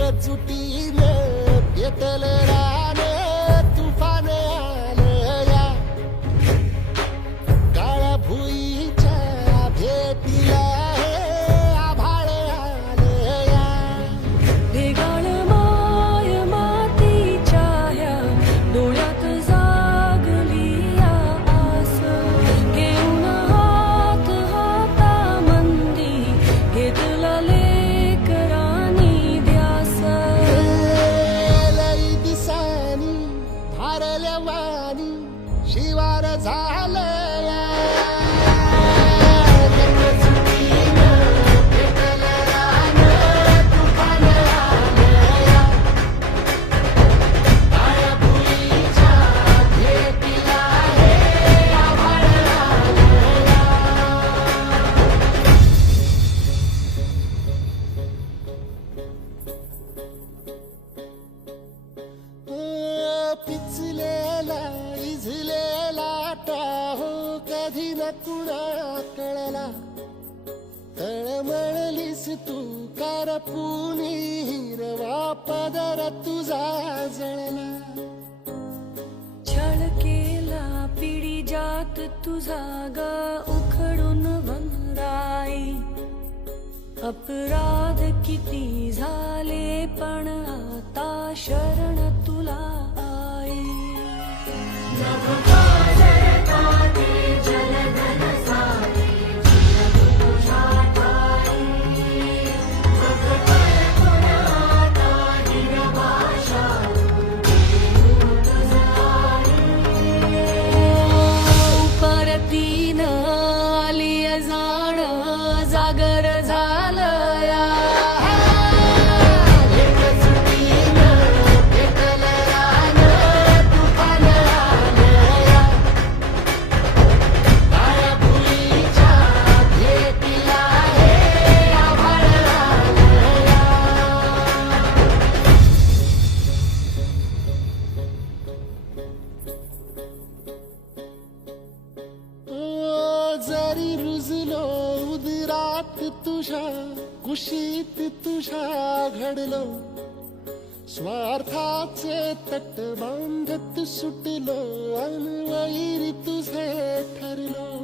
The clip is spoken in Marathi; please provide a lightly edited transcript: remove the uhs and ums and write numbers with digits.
एकजुटीने पेटले राने तुफान आलं या काळ्या भुईच्या भेटीला हे आभाळ आलं या ढेगाळ माय मातीच्या ह्या डोळ्यात जागली या आस घेऊन हात हातामंदी घेतला लेकरांनी ध्यास लई दिसानी भारल्या वाणी शिवार झालं या एकजुटीनं पेटलं रानं तुफान आलं या काळ्या भुईच्या भेटीला हे आभाळ आलं या पिचलेला इझलेला टाहो कधी न कुणा कळला तळमळलीस तू करपुनी हिरवा पदर तुझा जळला छळ केला पिढी जात तुझा ग उखडून बनराई अपराध किती झाले पण आता शरण तुला आई परतीन आली जाण जागर झालं या एकजुटीनं पेटलं रानं तुफान आलं या काळ्या भुईच्या भेटीला हे आभाळ आलं या जरी रुजलो उदरात तुझ्या कुशीत तुझ्या घडलो स्वार्थाचे तट बांधत सुटलो अनवैरी तुझे ठरलो